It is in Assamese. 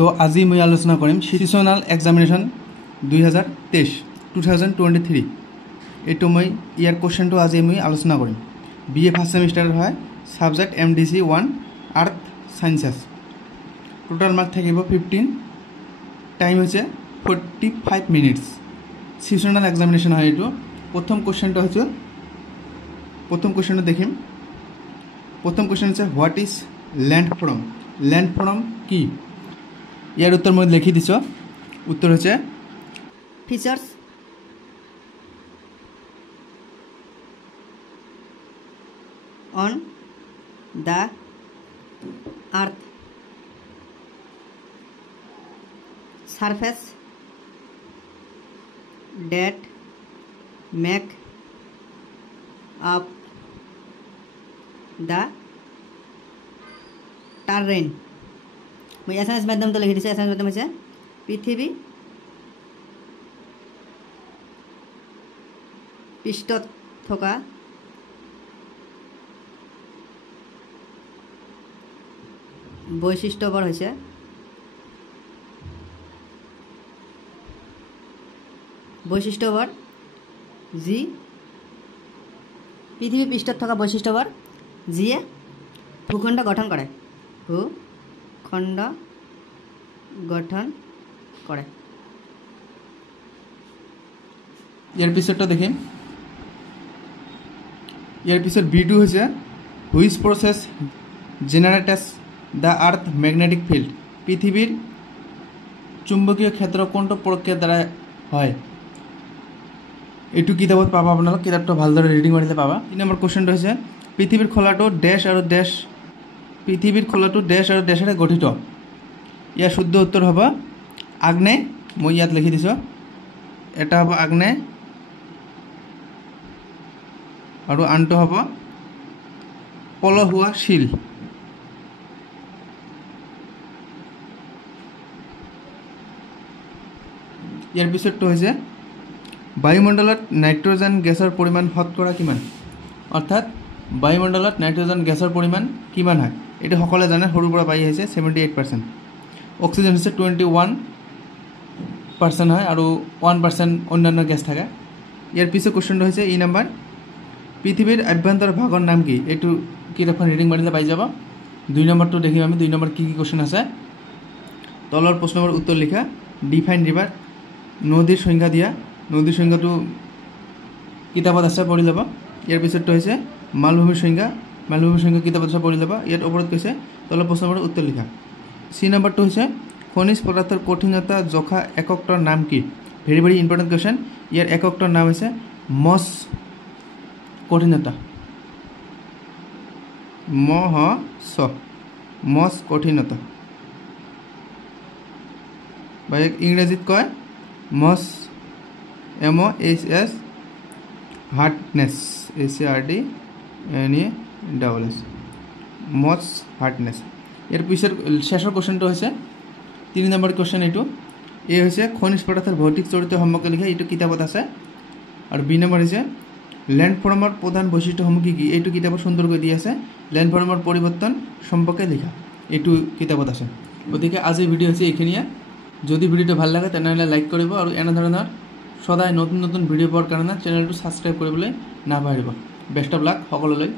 তো আজি মই আলোচনা কৰিম সেশনাল এক্সামিনেশন 2023 এইটো মই ইয়াৰ কোশ্চেনটো আজি মই আলোচনা কৰিম। বিএ ফার্স্ট সেমিস্টারের হয় সাবজেক্ট MDC 1 আর্থ সায়েন্সেস। টোটাল মার্ক থাকিব 15, টাইম হচ্ছে 45 মিনিটস। সেশনাল এক্সামিনেশন হয় এইটো। প্রথম কোশ্চেনটা হচ্ছে দেখিম। প্রথম কোশ্চেন হচ্ছে হোয়াট ইজ ল্যান্ডফর্ম। ল্যান্ডফর্ম কি? ইয়ার উত্তর মই লিখি দিছ। উত্তর হচ্ছে features on the earth, surface that make up the terrain। मैं एसएमएस माध्यम तो लिखी दिसे। एसएमएस माध्यम है पृथ्वी पृष्ठत थका বৈশিষ্ট্যবোৰ হৈছে বৈশিষ্ট্যবোৰ যি পৃথিৱী পৃষ্ঠত থকা বৈশিষ্ট্যবোৰ যিয়ে ভূখণ্ড গঠন কৰে। ভূখণ্ড গঠন কৰে। ইয়াৰ পিছৰটা দেখিম। ইয়াৰ পিছত B2 হৈছে which process generates the earth magnetic field. পৃথিবীৰ চুম্বকীয় ক্ষেত্ৰ কোনটো প্ৰক্ৰিয়া দ্বাৰা হয়। এইটো কিতাবত পাবা। আপোনালোক কিতাবটো ভালদৰে ৰিডিং কৰিলে পাবা। 3 নম্বৰ কোশ্চেনটো হৈছে পৃথিবীৰ খোলাটো ড্যাশ আৰু ড্যাশেৰে গঠিত। ইয়াৰ শুদ্ধ উত্তৰ হ'ব আগ্নেয়। মই ইয়াত লিখি দিছোঁ। এটা হ'ব আগ্নেয় আৰু আনটো হ'ব পলসুৱা শিল। ইয়াৰ পিছৰটো হৈছে বায়ুমণ্ডলত নাইট্ৰজেন গেছৰ পৰিমাণ শতকৰা কিমান। অৰ্থাৎ বায়ুমণ্ডলত নাইট্ৰজেন গেছৰ পৰিমাণ কিমান হয় এইটো সকলোৱে জানে। সৰুৰ পৰা পাই আহিছে 78%। অক্সিজেন হৈছে 21% হয় আৰু 1% অন্যান্য গেছ থাকে। ইয়াৰ পিছৰ কোশ্চেনটো হৈছে ই নম্বৰ পৃথিৱীৰ আভ্যন্তৰ ভাগৰ নাম কি। এইটো কিতাপখন ৰিডিং কৰিলে পাই যাব। 2 নম্বৰটো দেখিম আমি। 2 নম্বৰ কি কি কোশ্চেন আছে। তলৰ প্ৰশ্নৰ উত্তৰ লিখা। ডিফাইন ৰিভাৰ, নদীৰ সংজ্ঞা দিয়া। নদীৰ সংজ্ঞাটো কিতাপত আছে, পঢ়ি ল'ব। ইয়াৰ পিছৰটো হৈছে মালভূমিৰ সংজ্ঞা। মালভূমিৰ সংজ্ঞা কিতাপত আছে, পঢ়ি ল'ব। ইয়াত ওপৰত কৈছে তলৰ প্ৰশ্নৰ উত্তৰ লিখা। চি নম্বৰটো হৈছে খনিজ পদাৰ্থৰ কঠিনতা জোখা এককটোৰ নাম কি। Very very important question. ইয়াৰ এককটোৰ নাম হৈছে মছ কঠিনতা। মছ কঠিনতা বা ইংৰাজীত কয় মছ MOSS হাৰ্ডনেছ HARDNESS মছ হাৰ্ডনেছ। ইয়াৰ পিছত শেষৰ কুৱেশ্যনটো হৈছে 3 নম্বৰ কুৱেশ্যন। এইটো হৈছে খনিজ পদাৰ্থৰ ভৌতিক চৰিত্ৰ সম্পৰ্কে লিখা। এইটো কিতাপত আছে। আৰু বি নম্বৰ হৈছে ল্যান্ডফৰ্মৰ প্ৰধান বৈশিষ্ট্যসমূহ কি কি। এইটো কিতাপত সুন্দৰকৈ দি আছে। ল্যান্ডফৰ্মৰ পৰিৱৰ্তন সম্পৰ্কে লিখা। এইটো কিতাপত আছে। গতিকে আজিৰ ভিডিঅ' হৈছে এইখিনিয়ে। যদি ভিডিঅ'টো ভাল লাগে তেনেহ'লে লাইক কৰিব আৰু এনেধৰণৰ সদায় নতুন নতুন ভিডিঅ' পোৱাৰ কাৰণে চেনেলটো ছাবস্ক্ৰাইব কৰিবলৈ নাপাহৰিব। বেষ্ট অফ লাক সকলোলৈ।